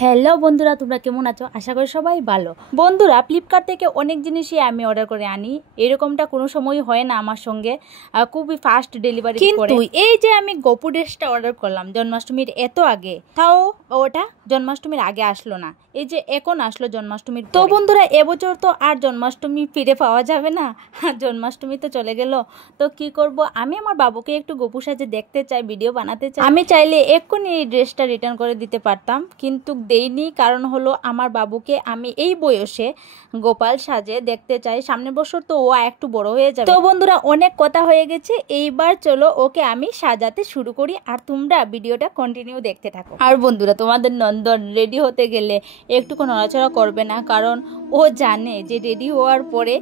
Hello বন্ধুরা, তোমরা কেমন আছো? আশা করি সবাই ভালো। বন্ধুরা, ফ্লিপকার্ট থেকে অনেক জিনিসই আমি অর্ডার করে আনি, এরকমটা কোনো সময় হয় না আমার সঙ্গে, খুবই ফাস্ট ডেলিভারি করে। কিন্তু এই যে আমি গোপু ড্রেসটা অর্ডার করলাম জন্মাষ্টমীর এত আগে, তাও ওটা জন্মাষ্টমীর আগে আসলো না, এই যে এখন আসলো জন্মাষ্টমীর। তো বন্ধুরা, এবছর তো আর জন্মাষ্টমী ফিরে পাওয়া যাবে না, জন্মাষ্টমী তো চলে গেল। তো কি করব, আমি আমার বাবুকে একটু গোপু সাজে দেখতে চাই, ভিডিও বানাতে চাই। আমি চাইলে এক্ষুনি এই ড্রেসটা রিটার্ন করে দিতে পারতাম, কিন্তু দেইনি। কারণ হলো আমার বাবুকে আমি এই বয়সে গোপাল সাজে দেখতে চাই, সামনের বছর তো ও একটু বড় হয়ে যাবে। তো বন্ধুরা, অনেক কথা হয়ে গেছে, এইবার চলো ওকে আমি সাজাতে শুরু করি, আর তোমরা ভিডিওটা কন্টিনিউ দেখতে থাকো। আর বন্ধুরা, তোমাদের নন্দন রেডি হতে গেলে একটুকু নড়াচড়া করবে না, কারণ ও জানে যে রেডি হওয়ার পরে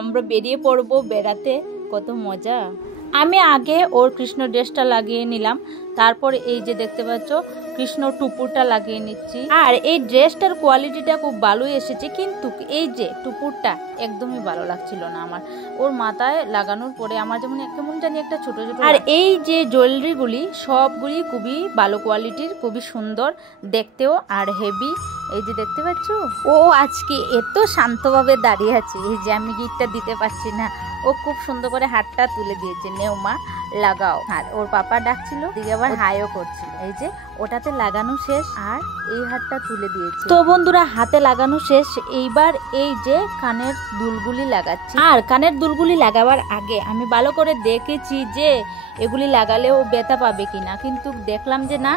আমরা বেরিয়ে পড়বো বেড়াতে, কত মজা। আমি আগে ওর কৃষ্ণ ড্রেসটা লাগিয়ে নিলাম, তারপর এই যে দেখতে পাচ্ছ কৃষ্ণ টুপুরটা লাগিয়ে নিচ্ছি। আর এই ড্রেসটার কোয়ালিটিটা খুব ভালোই এসেছে, কিন্তু এই যে টুপুরটা একদমই ভালো লাগছিল না আমার। ওর মাথায় লাগানোর পরে আমার যেমন কেমন জানি একটা ছোট ছোট। আর এই যে জুয়েলারিগুলি সবগুলি খুবই ভালো কোয়ালিটির, খুবই সুন্দর দেখতেও আর হেভি। এই যে দেখতে পাচ্ছ, ও আজকে এত শান্তভাবে দাঁড়িয়ে আছে, এই যে আমি গিফটটা দিতে পারছি না, ও খুব সুন্দর করে হাতটা তুলে দিয়েছে, নেও মা লাগাও। আর ওর পাপা ডাকছিল, দিকে আবার হাইও করছিল। এই যে ওটাতে লাগানো শেষ, আর এই হাতটা তুলে দিয়েছে। তো বন্ধুরা, হাতে লাগানো শেষ, এইবার এই যে কানের দুলগুলি লাগাচ্ছি। আর কানের দুলগুলি লাগাবার আগে আমি ভালো করে দেখেছি যে এগুলি লাগালেও ব্যথা পাবে কিনা, কিন্তু দেখলাম যে না,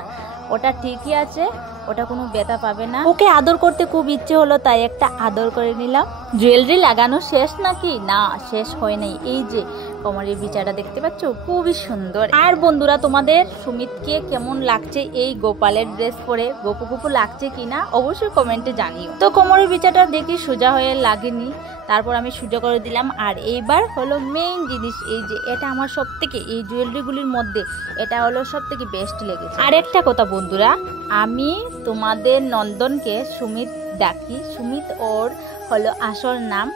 ওটা ঠিকই আছে, ওটা কোনো ব্যথা পাবে না। ওকে আদর করতে খুব ইচ্ছে হলো, তাই একটা আদর করে নিলাম। জুয়েলারি লাগানো শেষ নাকি? না, শেষ হয় নাই। এই যে কোমরের বিচারটা দেখতে পাচ্ছ, খুবই সুন্দর। আর বন্ধুরা, তোমাদের সুমিতকে কেমন লাগছে এই গোপালের ড্রেস পরে? গোপু গোপু লাগছে কিনা অবশ্যই কমেন্টে জানিও। তো কোমরের বিচারটা দেখি সোজা হয়ে লাগেনি, তারপর আমি সোজা করে দিলাম। আর এইবার হলো মেইন জিনিস, এই যে এটা আমার সব থেকে, এই জুয়েলারিগুলির মধ্যে এটা হলো সব থেকে বেস্ট লেগেছে। আর একটা কথা বন্ধুরা, আমি তোমাদের নন্দনকে সুমিত ডাকি। সুমিত ওর হলো আসল নাম,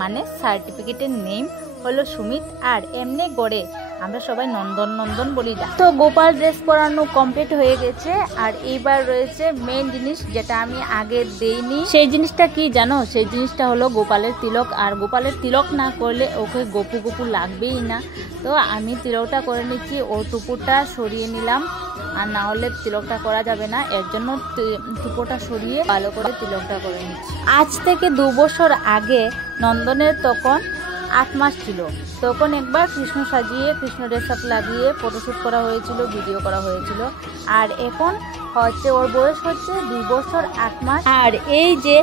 মানে সার্টিফিকেটের নেম হলো সুমিত, আর এমনি গড়ে আমরা সবাই নন্দন নন্দন বলি। তো গোপাল ড্রেস পরানো কমপ্লিট হয়ে গেছে, আর এইবার রয়েছে মেইন জিনিস, যেটা আমি আগে দেইনি। সেই জিনিসটা কি জানো? সেই জিনিসটা হলো গোপালের তিলক। আর গোপালের তিলক না করলে ওকে গোপু গোপু লাগবেই না। তো আমি তিলকটা করে নিচ্ছি, ওর টুপুরটা সরিয়ে নিলাম, আর না হলে তিলকটা করা যাবে না, এর জন্য টুপোটা সরিয়ে ভালো করে তিলকটা করে নিচ্ছি। আজ থেকে 2 বছর আগে নন্দনের তখন 8 মাস ছিল, তখন একবার কৃষ্ণ সাজিয়ে কৃষ্ণ ড্রেস আপ লাগিয়ে ফটোশ্যুট করা হয়েছিল, ভিডিও করা হয়েছিল। আর এখন হচ্ছে ওর বয়স হচ্ছে 2 বছর 8 মাস। আর এই যে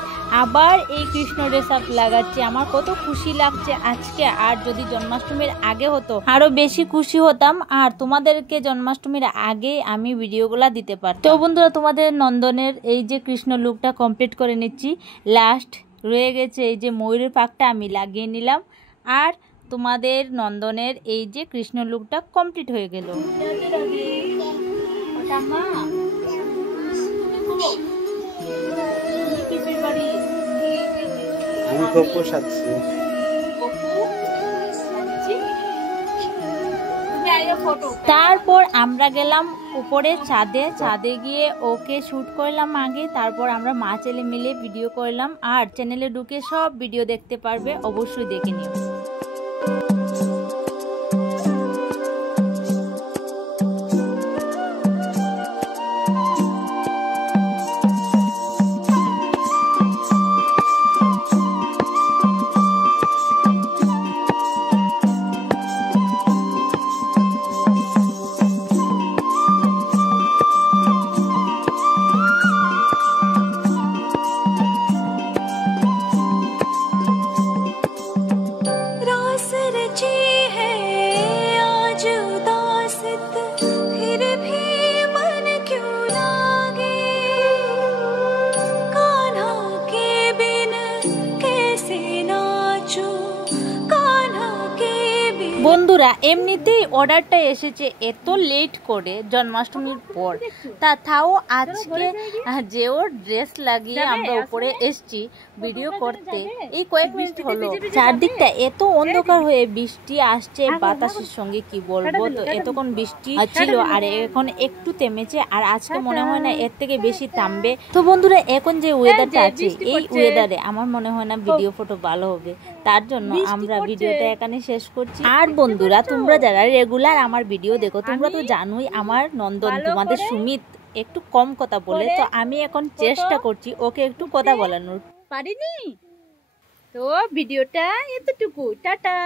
আবার এই কৃষ্ণ ড্রেস আপ লাগাচ্ছে, আমার কত খুশি লাগছে আজকে। আর যদি জন্মাষ্টমীর আগে হতো আরো বেশি খুশি হতাম, আর তোমাদেরকে জন্মাষ্টমীর আগে আমি ভিডিওগুলা দিতে পারতাম। তো বন্ধুরা, তোমাদের নন্দনের এই যে কৃষ্ণ লুকটা কমপ্লিট করে নিচ্ছি। লাস্ট রয়ে গেছে এই যে ময়ূরের পাকটা আমি লাগিয়ে নিলাম, আর তোমাদের নন্দনের এই যে কৃষ্ণ লুকটা কমপ্লিট হয়ে গেল। তারপর আমরা গেলাম উপরে ছাদে গিয়ে ওকে শুট করলাম আগে, তারপর আমরা মা ছেলে মিলে ভিডিও করলাম। আর চ্যানেলে ঢুকে সব ভিডিও দেখতে পারবে, অবশ্যই দেখে নিও। বন্ধুরা এমনিতেই অর্ডারটা এসেছে এত লেট করে জন্মাষ্টমীর পর, তাও আজকে যে ওর ড্রেস লাগিয়ে আমরা উপরে এসছি ভিডিও করতে। এই কয়েক মিনিট হলো চারদিকটা এত অন্ধকার হয়ে বৃষ্টি আসছে বাতাসের সঙ্গে, কি বলবো। তো এতক্ষণ বৃষ্টি ছিল আর এখন একটু থেমেছে, আর আজকে মনে হয় না এর থেকে বেশি থামবে। তো বন্ধুরা এখন যে ওয়েদারটা আছে এই ওয়েদারে আমার মনে হয় না ভিডিও ফটো ভালো হবে, তার জন্য আমরা ভিডিওটা এখানে শেষ করছি। আর বন্ধুরা তোমরা যারা রেগুলার আমার ভিডিও দেখো তোমরা তো জানোই আমার নন্দন তোমাদের সুমিত একটু কম কথা বলে, তো আমি এখন চেষ্টা করছি ওকে একটু কথা বলানোর। পারিনি তো ভিডিওটা এতটুকু, টাটা।